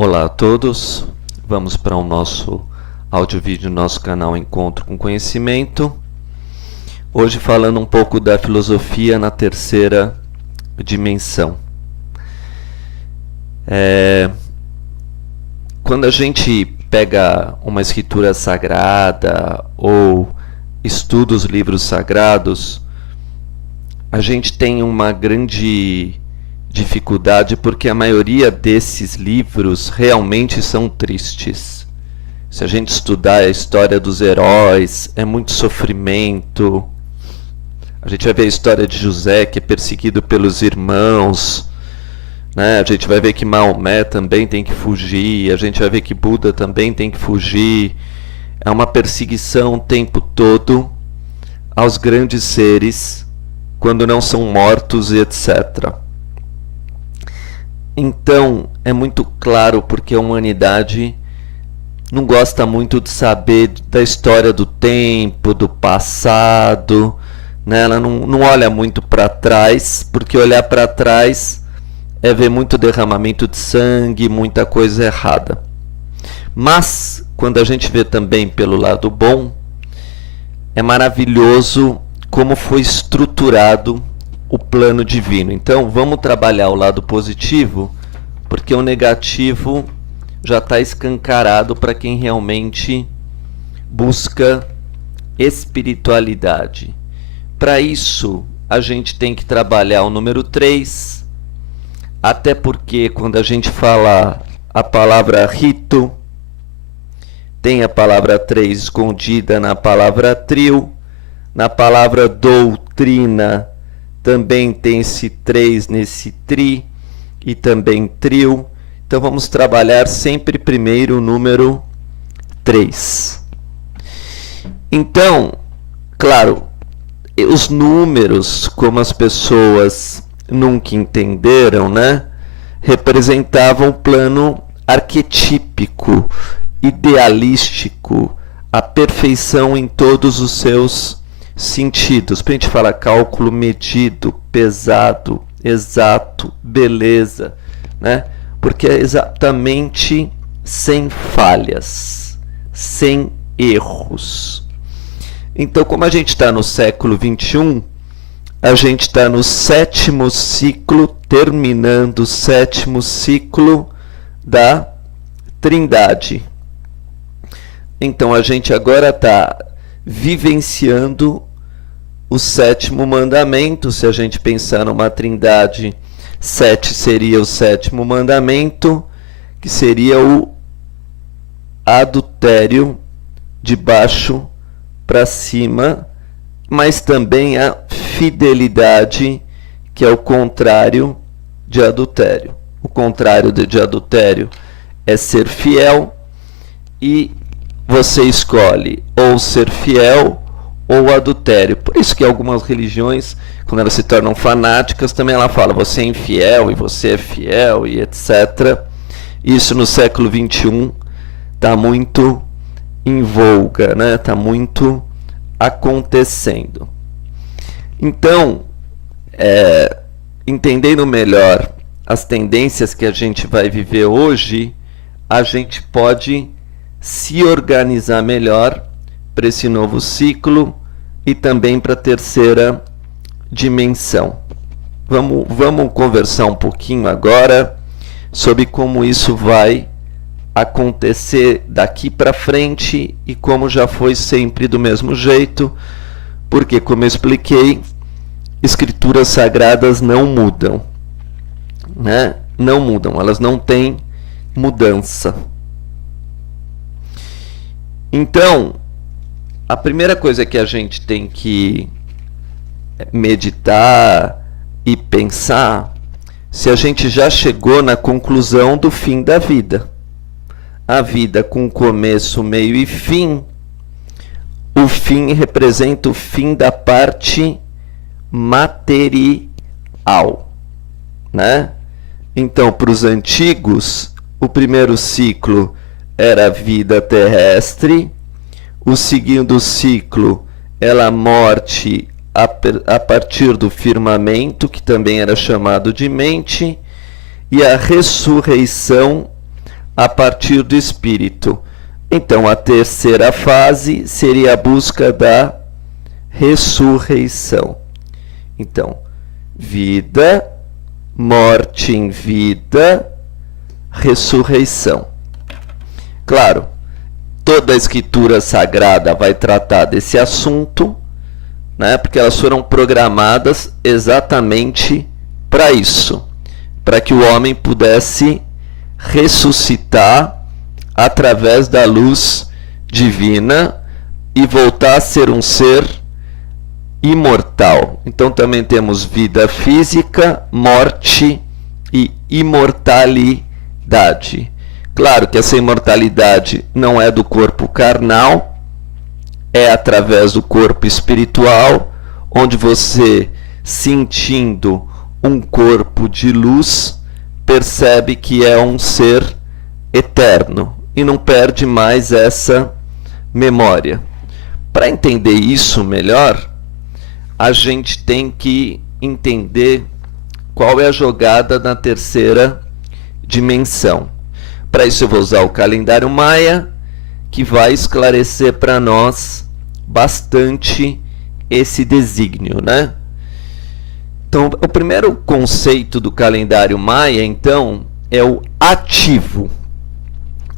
Olá a todos, vamos para o nosso áudio-vídeo, nosso canal Encontro com Conhecimento. Hoje falando um pouco da filosofia na terceira dimensão. Quando a gente pega uma escritura sagrada ou estuda os livros sagrados, a gente tem uma grande dificuldade porque a maioria desses livros realmente são tristes. Se a gente estudar a história dos heróis, é muito sofrimento. A gente vai ver a história de José, que é perseguido pelos irmãos, né? A gente vai ver que Maomé também tem que fugir, a gente vai ver que Buda também tem que fugir. É uma perseguição o tempo todo aos grandes seres, quando não são mortos e etc. Então, é muito claro porque a humanidade não gosta muito de saber da história do tempo, do passado, né? Ela não olha muito para trás, porque olhar para trás é ver muito derramamento de sangue, muita coisa errada. Mas, quando a gente vê também pelo lado bom, é maravilhoso como foi estruturado o plano divino. Então, vamos trabalhar o lado positivo, porque o negativo já está escancarado para quem realmente busca espiritualidade. Para isso, a gente tem que trabalhar o número 3, até porque quando a gente fala a palavra rito, tem a palavra 3 escondida na palavra trio, na palavra doutrina também tem esse 3 nesse tri e também trio. Então vamos trabalhar sempre primeiro o número 3. Então, claro, os números, como as pessoas nunca entenderam, né, representavam o plano arquetípico, idealístico, a perfeição em todos os seus sentidos. Para a gente falar cálculo medido, pesado, exato, beleza, né? Porque é exatamente sem falhas, sem erros. Então, como a gente está no século XXI, a gente está no 7º ciclo, terminando o 7º ciclo da Trindade. Então, a gente agora está vivenciando o 7º mandamento. Se a gente pensar numa trindade, 7 seria o 7º mandamento, que seria o adultério de baixo para cima, mas também a fidelidade, que é o contrário de adultério. O contrário de adultério é ser fiel, e você escolhe ou ser fiel ou adultério. Por isso que algumas religiões, quando elas se tornam fanáticas, também ela fala, você é infiel e você é fiel e etc. Isso no século XXI está muito em voga, né? Está muito acontecendo. Então, entendendo melhor as tendências que a gente vai viver hoje, a gente pode se organizar melhor para esse novo ciclo e também para a terceira dimensão. Vamos conversar um pouquinho agora sobre como isso vai acontecer daqui para frente e como já foi sempre do mesmo jeito, porque, como eu expliquei, escrituras sagradas não mudam, né? Não mudam, elas não têm mudança. Então, a primeira coisa que a gente tem que meditar e pensar, se a gente já chegou na conclusão do fim da vida. A vida com começo, meio e fim. O fim representa o fim da parte material, né? Então, para os antigos, o primeiro ciclo era a vida terrestre, o segundo ciclo era a morte a partir do firmamento, que também era chamado de mente, e a ressurreição a partir do espírito. Então, a terceira fase seria a busca da ressurreição. Então, vida, morte em vida, ressurreição. Claro, toda a escritura sagrada vai tratar desse assunto, né? Porque elas foram programadas exatamente para isso, para que o homem pudesse ressuscitar através da luz divina e voltar a ser um ser imortal. Então também temos vida física, morte e imortalidade. Claro que essa imortalidade não é do corpo carnal, é através do corpo espiritual, onde você, sentindo um corpo de luz, percebe que é um ser eterno e não perde mais essa memória. Para entender isso melhor, a gente tem que entender qual é a jogada na terceira dimensão. Para isso eu vou usar o calendário maia, que vai esclarecer para nós bastante esse desígnio, né? Então, o primeiro conceito do calendário maia, então, é o ativo.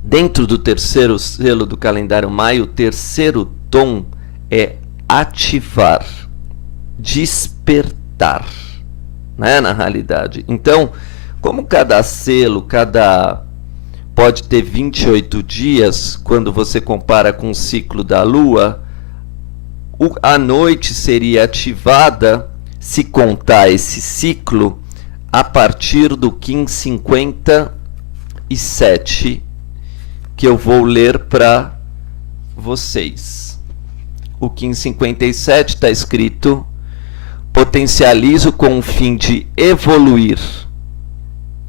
Dentro do terceiro selo do calendário maia, o terceiro tom é ativar, despertar, né, na realidade. Então, como cada selo, pode ter 28 dias, quando você compara com o ciclo da Lua, a noite seria ativada, se contar esse ciclo, a partir do Kim 57, que eu vou ler para vocês. O Kim 57 está escrito: potencializo com o fim de evoluir,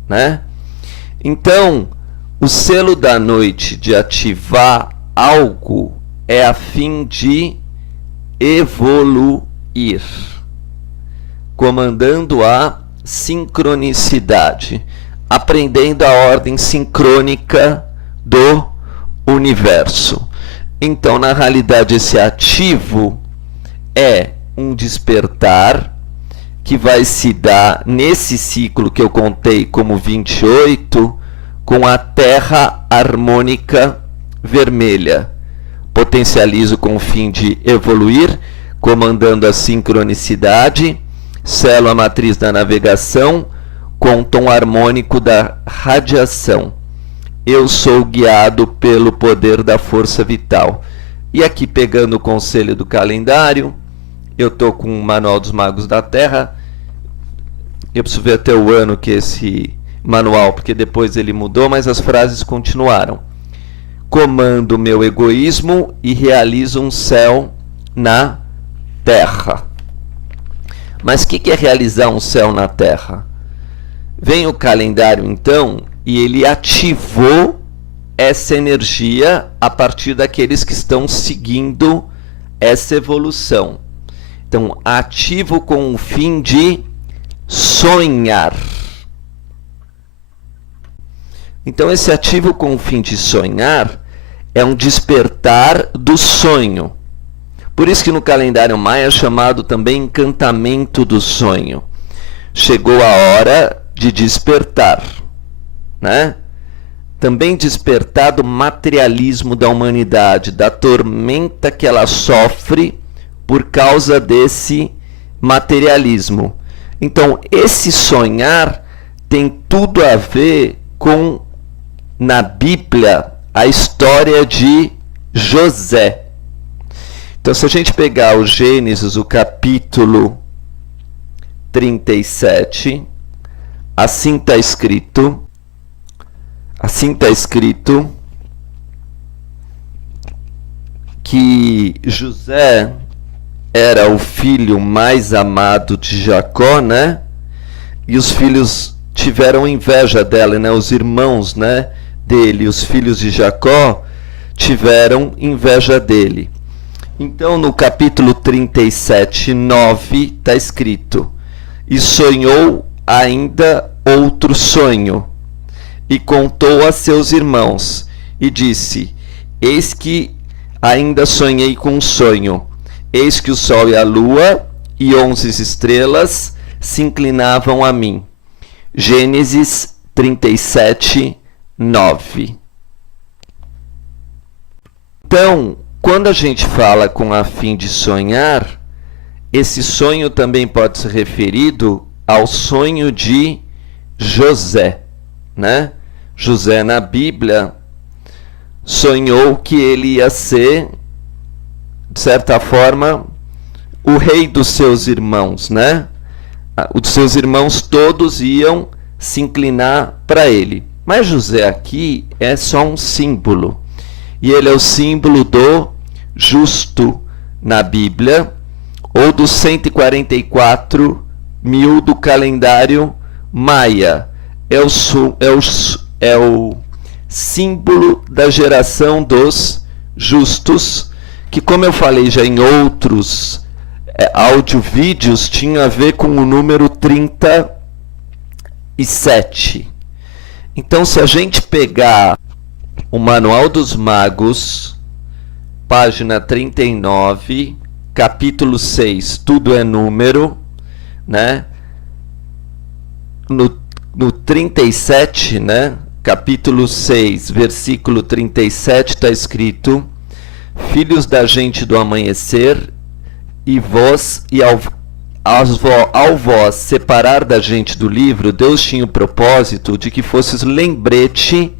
né? Então, o selo da noite de ativar algo é a fim de evoluir, comandando a sincronicidade, aprendendo a ordem sincrônica do universo. Então, na realidade, esse ativo é um despertar que vai se dar nesse ciclo que eu contei como 28, com a terra harmônica vermelha. Potencializo com o fim de evoluir, comandando a sincronicidade, selo a matriz da navegação com o tom harmônico da radiação. Eu sou guiado pelo poder da força vital. E aqui, pegando o conselho do calendário, eu estou com o Manual dos Magos da Terra. Eu preciso ver até o ano que esse manual, porque depois ele mudou, mas as frases continuaram. Comando meu egoísmo e realizo um céu na Terra. Mas o que é realizar um céu na Terra? Vem o calendário, então, e ele ativou essa energia a partir daqueles que estão seguindo essa evolução. Então, ativo com o fim de sonhar. Então, esse ativo com o fim de sonhar é um despertar do sonho. Por isso que no calendário maia é chamado também encantamento do sonho. Chegou a hora de despertar, né? Também despertar do materialismo da humanidade, da tormenta que ela sofre por causa desse materialismo. Então, esse sonhar tem tudo a ver com, na Bíblia, a história de José. Então, se a gente pegar o Gênesis, o capítulo 37, assim está escrito que José era o filho mais amado de Jacó, né? E os filhos tiveram inveja dela, né? Os irmãos, né, dele, os filhos de Jacó, tiveram inveja dele. Então, no capítulo 37, 9, está escrito: e sonhou ainda outro sonho, e contou a seus irmãos, e disse: Eis que ainda sonhei com um sonho. Eis que o sol e a lua e 11 estrelas se inclinavam a mim. Gênesis 37, 9. Então, quando a gente fala com a fim de sonhar, esse sonho também pode ser referido ao sonho de José, né? José na Bíblia sonhou que ele ia ser, de certa forma, o rei dos seus irmãos, né? Os seus irmãos todos iam se inclinar para ele. Mas José aqui é só um símbolo. E ele é o símbolo do justo na Bíblia, ou dos 144 mil do calendário maia. É o símbolo da geração dos justos, que, como eu falei já em outros áudio-vídeos, tinha a ver com o número 37. Então, se a gente pegar o Manual dos Magos, página 39, capítulo 6, tudo é número, né? No 37, né? Capítulo 6, versículo 37, está escrito: Filhos da gente do amanhecer, e vós, e ao vós separar da gente do livro, Deus tinha o propósito de que fosses lembrete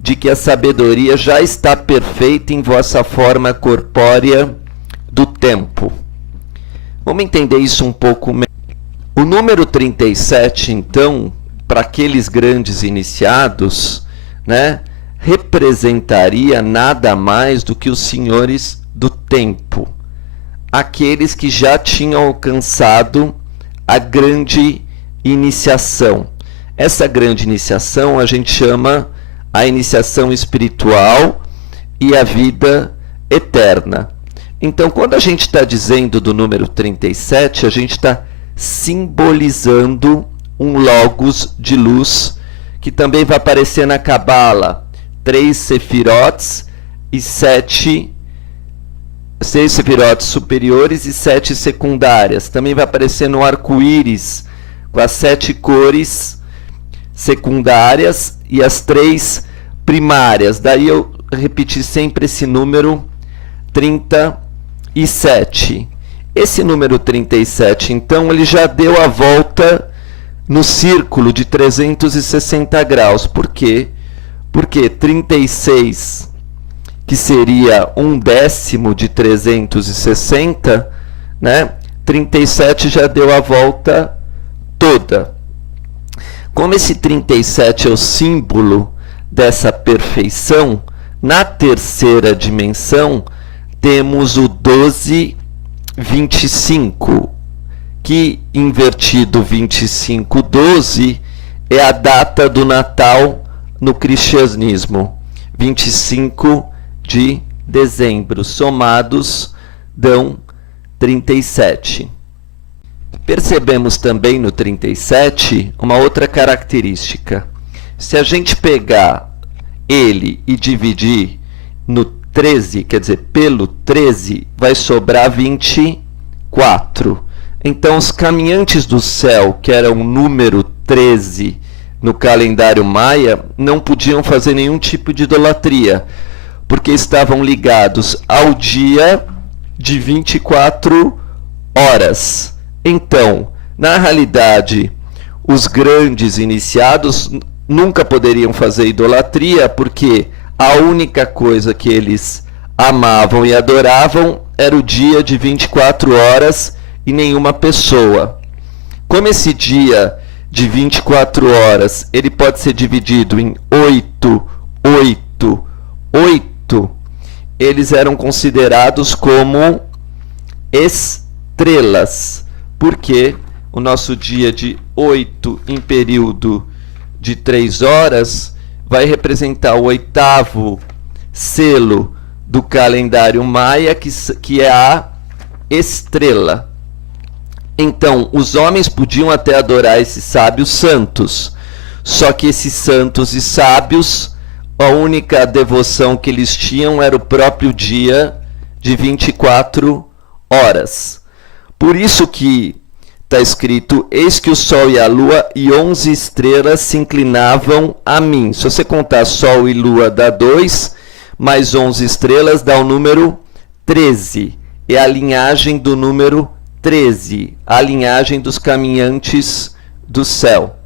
de que a sabedoria já está perfeita em vossa forma corpórea do tempo. Vamos entender isso um pouco melhor. O número 37, então, para aqueles grandes iniciados, né, representaria nada mais do que os senhores do tempo, aqueles que já tinham alcançado a grande iniciação. Essa grande iniciação a gente chama a iniciação espiritual e a vida eterna. Então, quando a gente está dizendo do número 37, a gente está simbolizando um logos de luz, que também vai aparecer na Cabala, 3 sefirotes e 6 sefirotes superiores e 7 secundárias. Também vai aparecer no arco-íris, com as 7 cores secundárias e as 3 primárias. Daí eu repeti sempre esse número 37. Esse número 37, então, ele já deu a volta no círculo de 360 graus. Por quê? Porque 36, que seria 1/10 de 360, né? 37 já deu a volta toda. Como esse 37 é o símbolo dessa perfeição, na terceira dimensão temos o 1225, que invertido 2512 é a data do Natal no cristianismo, 25 de dezembro, somados dão 37. Percebemos também no 37 uma outra característica. Se a gente pegar ele e dividir no 13, quer dizer, pelo 13, vai sobrar 24. Então, os caminhantes do céu, que era o número 13 no calendário maia, não podiam fazer nenhum tipo de idolatria, porque estavam ligados ao dia de 24 horas. Então, na realidade, os grandes iniciados nunca poderiam fazer idolatria, porque a única coisa que eles amavam e adoravam era o dia de 24 horas e nenhuma pessoa. Como esse dia de 24 horas ele pode ser dividido em 8, 8, 8, eles eram considerados como estrelas, porque o nosso dia de 8 em período de 3 horas vai representar o 8º selo do calendário maia, que é a estrela. Então, os homens podiam até adorar esses sábios santos, Só que esses santos e sábios, a única devoção que eles tinham era o próprio dia de 24 horas. Por isso que está escrito: eis que o sol e a lua e 11 estrelas se inclinavam a mim. Se você contar sol e lua dá 2, mais 11 estrelas dá o número 13. É a linhagem do número 13, a linhagem dos caminhantes do céu.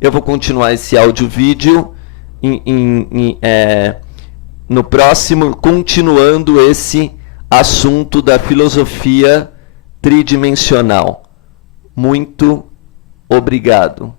Eu vou continuar esse áudio-vídeo no próximo, continuando esse assunto da filosofia tridimensional. Muito obrigado.